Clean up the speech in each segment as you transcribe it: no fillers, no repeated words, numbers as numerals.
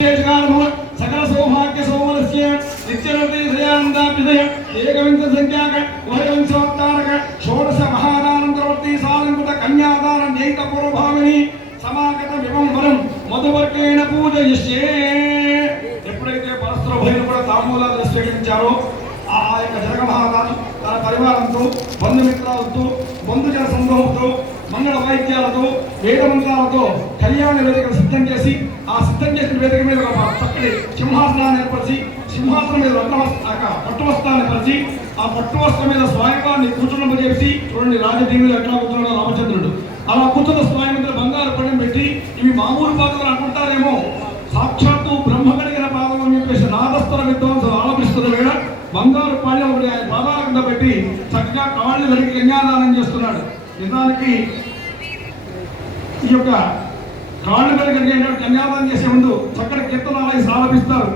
सकल सौभाग्य सौमनस्य नित्यनति श्रेयानंदाभ्युदय एकविंश संख्याक वयवंशोत्तारक षोडश महादानंतरवर्ती सालंकृत कन्यादान न्यैत पूर्वभामिनी समागत विमं वरं मधुवर्केण पूजयिष्ये ఎప్పుడైతే పరస్పర భైరు కూడా తాంబూలాలు స్వీకరించారో ఆ యొక్క జగమహారాజు తన పరివారంతో బంధుమిత్రాలతో బంధుజన సమూహంతో మంగళ వాయిద్యాలతో వేద మంత్రాలతో కళ్యాణ వేదికను సిద్ధం చేసి ఆ సిద్ధం చేసిన వేదిక మీద ఒక చక్కటి సింహాసనాన్ని ఏర్పరిచి సింహాసనం మీద పట్టువస్త్రాన్ని పరిచి ఆ పట్టువస్త్రం మీద స్వామివారిని కూర్చుండబోసి చూడండి రాజదీవులు ఎట్లా కూర్చున్నాడో రామచంద్రుడు అలా కూర్చున్న స్వామి మీద బంగారు పళ్ళెం పెట్టి ఇవి మామూలు పాదములు అనుకుంటారేమో సాక్షాత్తు బ్రహ్మ కలిగిన పాదం అని చెప్పేసి నాదస్తర విద్వాంసులు ఆలోచిస్తున్న వేళ బంగారు పాళ్యం ఒకటి ఆయన పాదాల కింద పెట్టి చక్కగా కాళ్ళు వెలికి కన్యాదానం చేస్తున్నాడు. నిజానికి ఈ యొక్క కాళ్ళు వెలికి కన్యాదానం చేసే ముందు చక్కటి కీర్తనాలు ఆలపిస్తారు.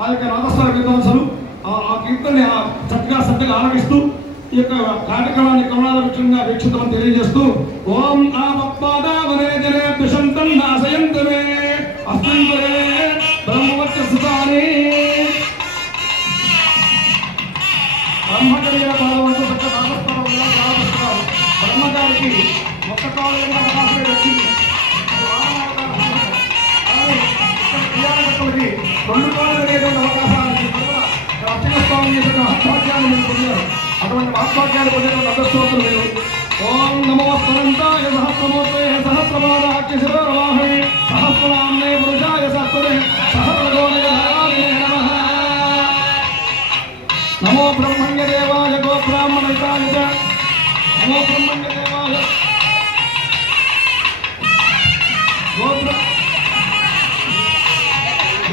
ఆ యొక్క నాదస్వర విద్వాంసులు ఆ కీర్తనని చక్కగా శ్రద్ధగా ఆలపిస్తూ ఈ యొక్క కార్యక్రమాన్ని కమలాలక్షంగా వీక్షితమని తెలియజేస్తూ ఓం ఆపత్పాదావనే జనే దుషంతం నాశయంతమే అస్మిన్వరే బ్రహ్మవర్చస్సుతానే బ్రహ్మకర్య పాదవంతు చక్క నామస్వరంగా ఆలపిస్తున్నారు. బ్రహ్మగారికి ఒక్క కాలంలో అవకాశం వచ్చింది. క్రియాకర్తలకి రెండు కాలం అనేటువంటి అవకాశాలు అత్యస్వామి చేసిన భాగ్యాన్ని మీరు పొందారు. అటువంటి మహాభాగ్యాన్ని పొందేటువంటి అదృష్టవంతులు మీరు. ఓం నమో స్వరంతాయ సహస్రమూర్తే సహస్రపాదాఖ్య శిరోరవాహే సహస్రనామ్నే పురుషాయ సత్వరే సహస్రగోణయధారాయ నమః. నమో బ్రహ్మణ్య దేవాయ గో బ్రాహ్మణితాయ చ నమో బ్రహ్మణ్య దేవాయ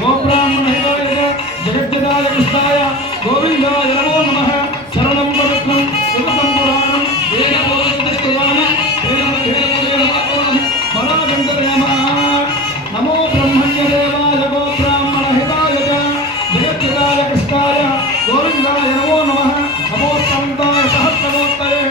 గో బ్రాహ్మణితాయ చ జగజ్జదాయ కృష్ణాయ గోవిందాయ నమో నమః. శరణం పవిత్రం సుగతం పురాణం నమో బ్రహ్మణ్య దేవాయ గో బ్రాహ్మణ హితాయ జగజ్జదాయ కృష్ణాయ గోవిందాయ నమో నమః. నమో స్కందాయ సహస్రమూర్తయే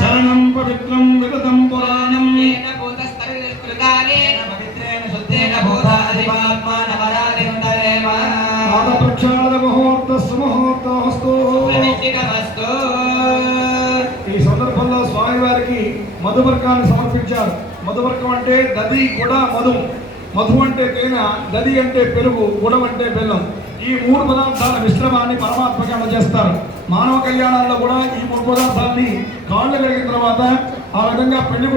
శరణం పవిత్రం విగతం పురాణం ఈ సందర్భంలో స్వామివారికి మధువర్కాన్ని సమర్పించారు. మధువర్కం అంటే దది గుడ మధు. మధు అంటే తేనె, దది అంటే పెరుగు, గుడం అంటే బెల్లం. ఈ మూడు పదార్థాల మిశ్రమాన్ని పరమాత్మకి అందజేస్తారు. మానవ కళ్యాణాల్లో కూడా ఈ మూడు పదార్థాలని కాళ్ళు కలిగిన తర్వాత ఆ విధంగా పెళ్లి